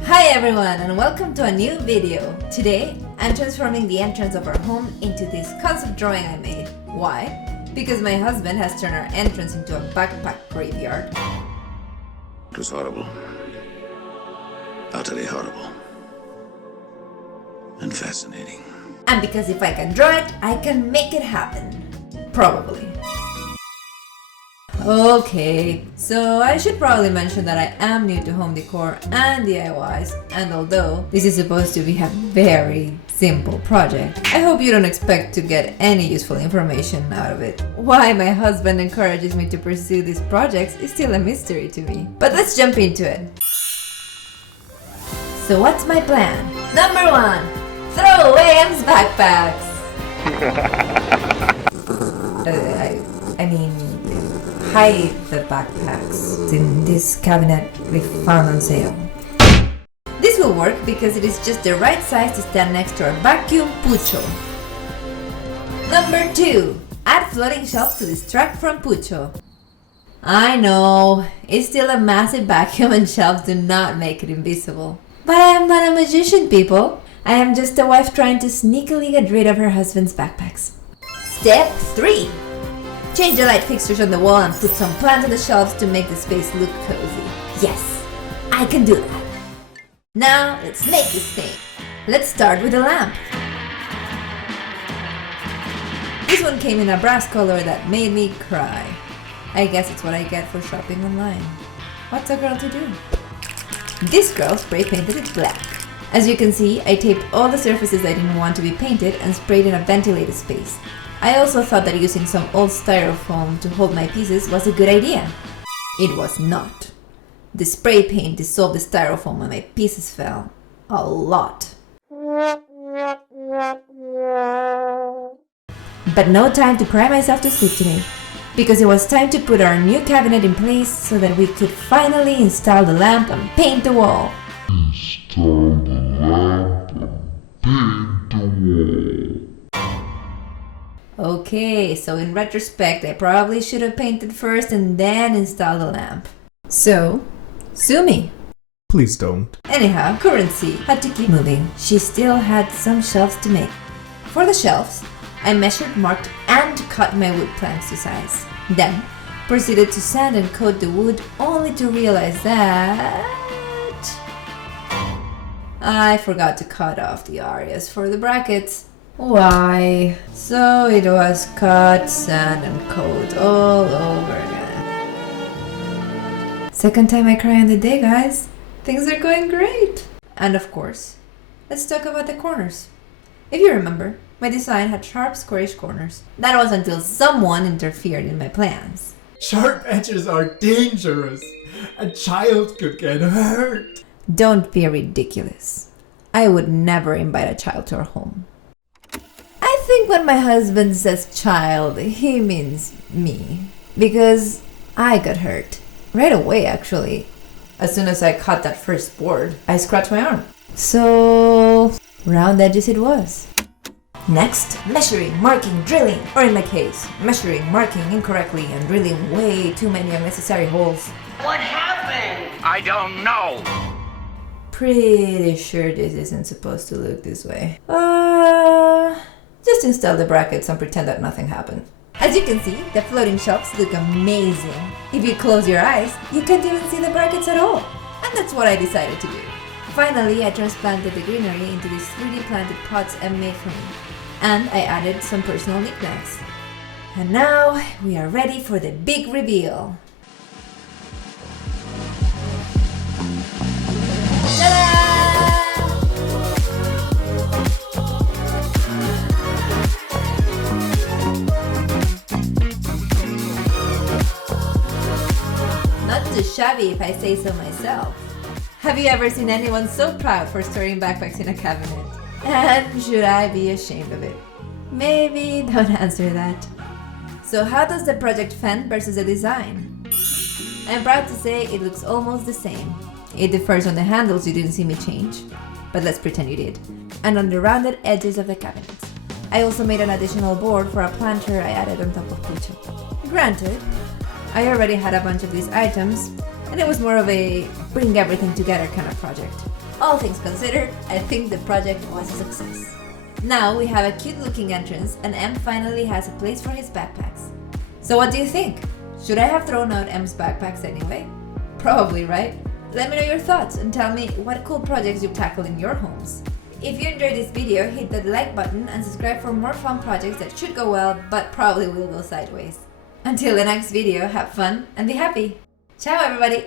Hi everyone and welcome to a new video. Today, I'm transforming the entrance of our home into this concept drawing I made. Why? Because my husband has turned our entrance into a backpack graveyard. It was horrible. Utterly horrible. And fascinating. And because if I can draw it, I can make it happen. Probably. Okay, so I should probably mention that I am new to home decor and DIYs, and although this is supposed to be a very simple project, I hope you don't expect to get any useful information out of it. Why my husband encourages me to pursue these projects is still a mystery to me. But let's jump into it. So what's my plan? Number 1. Throw away M's backpacks! I mean, hide the backpacks in this cabinet we found on sale. This will work because it is just the right size to stand next to our vacuum Pucho. Number 2. Add floating shelves to distract from Pucho. I know, it's still a massive vacuum and shelves do not make it invisible. But I am not a magician, people. I am just a wife trying to sneakily get rid of her husband's backpacks. Step 3. Change the light fixtures on the wall and put some plants on the shelves to make the space look cozy. Yes, I can do that. Now, let's make this thing. Let's start with the lamp. This one came in a brass color that made me cry. I guess it's what I get for shopping online. What's a girl to do? This girl spray painted it black. As you can see, I taped all the surfaces I didn't want to be painted and sprayed in a ventilated space. I also thought that using some old styrofoam to hold my pieces was a good idea. It was not. The spray paint dissolved the styrofoam and my pieces fell. A lot. But no time to cry myself to sleep today, because it was time to put our new cabinet in place so that we could finally install the lamp and paint the wall. Install the lamp and paint the wall. Okay, so in retrospect, I probably should have painted first and then installed the lamp. So, sue me. Please don't. Anyhow, currency had to keep moving. She still had some shelves to make. For the shelves, I measured, marked, and cut my wood planks to size. Then, proceeded to sand and coat the wood, only to realize that I forgot to cut off the areas for the brackets. Why? So it was cut, sand, and coat all over again. Second time I cry on the day, guys. Things are going great. And of course, let's talk about the corners. If you remember, my design had sharp, squarish corners. That was until someone interfered in my plans. Sharp edges are dangerous. A child could get hurt. Don't be ridiculous. I would never invite a child to our home. I think when my husband says child, he means me. Because I got hurt. Right away, actually. As soon as I cut that first board, I scratched my arm. So, round edges it was. Next, measuring, marking, drilling, or in my case, measuring, marking incorrectly, and drilling way too many unnecessary holes. What happened? I don't know. Pretty sure this isn't supposed to look this way. Just install the brackets and pretend that nothing happened. As you can see, the floating shelves look amazing. If you close your eyes, you can't even see the brackets at all. And that's what I decided to do. Finally, I transplanted the greenery into these 3D planted pots Em made for me. And I added some personal knickknacks. And now, we are ready for the big reveal. Not too shabby if I say so myself. Have you ever seen anyone so proud for storing backpacks in a cabinet? And should I be ashamed of it? Maybe don't answer that. So how does the project fend versus the design? I'm proud to say it looks almost the same. It differs on the handles you didn't see me change, but let's pretend you did, and on the rounded edges of the cabinets. I also made an additional board for a planter I added on top of Pucho. Granted, I already had a bunch of these items, and it was more of a bring everything together kind of project. All things considered, I think the project was a success. Now we have a cute looking entrance and M finally has a place for his backpacks. So what do you think? Should I have thrown out M's backpacks anyway? Probably, right? Let me know your thoughts and tell me what cool projects you've tackled in your homes. If you enjoyed this video, hit the like button and subscribe for more fun projects that should go well but probably will go sideways. Until the next video, have fun and be happy. Ciao everybody!